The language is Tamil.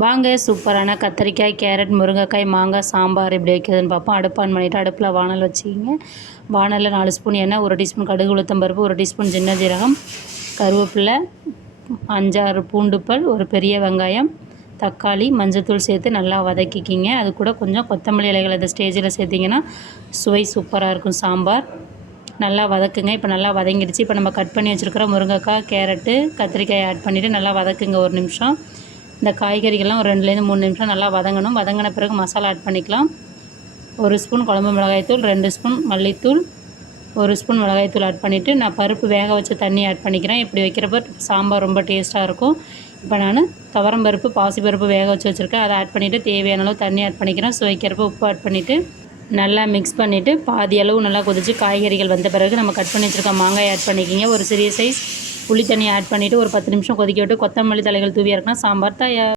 வாங்க சூப்பரான கத்திரிக்காய், கேரட், முருங்கைக்காய், மாங்காய் சாம்பார் எப்படி வைக்கிறதுன்னு பார்ப்போம். அடுப்பு ஆன் பண்ணிவிட்டு அடுப்பில் வானல் வச்சுக்கிங்க. வானலில் 4 ஸ்பூன் எண்ணெய், 1 டீஸ்பூன் கடுகு உளுத்தம்பருப்பு, 1 டீஸ்பூன் சின்ன ஜீரகம், கருவேப்பிலை, 5, 6 பூண்டு பல், ஒரு பெரிய வெங்காயம், தக்காளி, மஞ்சத்தூள் சேர்த்து நல்லா வதக்கிக்கிங்க. அது கூட கொஞ்சம் கொத்தமல்லி இலைகள் இந்த ஸ்டேஜில் சேர்த்திங்கன்னா சுவை சூப்பராக இருக்கும் சாம்பார். நல்லா வதக்குங்க. இப்போ நல்லா வதங்கிடுச்சு. இப்போ நம்ம கட் பண்ணி வச்சுருக்கிற முருங்கைக்காய், கேரட்டு, கத்திரிக்காய் ஆட் பண்ணிவிட்டு நல்லா வதக்குங்க 1 நிமிஷம். இந்த காய்கறிகள்லாம் ஒரு 2லேருந்து 3 நிமிஷம் நல்லா வதங்கணும். வதங்கின பிறகு மசாலா ஆட் பண்ணிக்கலாம். 1 ஸ்பூன் குழம்பு மிளகாய்த்தூள், 2 ஸ்பூன் மல்லித்தூள், 1 ஸ்பூன் மிளகாய்த்தூள் ஆட் பண்ணிவிட்டு நான் பருப்பு வேக வச்ச தண்ணி ஆட் பண்ணிக்கிறேன். இப்படி வைக்கிறப்ப சாம்பார் ரொம்ப டேஸ்ட்டாக இருக்கும். இப்போ நான் துவரம் பருப்பு, பாசிப்பருப்பு வேக வச்சுருக்கேன். அதை ஆட் பண்ணிவிட்டு தேவையான அளவு தண்ணி ஆட் பண்ணிக்கிறேன். வைக்கிறப்ப உப்பு ஆட் பண்ணிவிட்டு நல்லா மிக்ஸ் பண்ணிவிட்டு பாதி அளவு நல்லா கொதிச்சு காய்கறிகள் வந்த பிறகு நம்ம கட் பண்ணி வச்சுருக்க மாங்காய் ஆட் பண்ணிக்கிங்க. ஒரு சிறிய சைஸ் புளி தண்ணி ஆட் பண்ணிவிட்டு ஒரு 10 நிமிஷம் கொதிக்க விட்டு கொத்தமல்லி தலைகள் தூவி இறக்குனா சாம்பார் தயார்.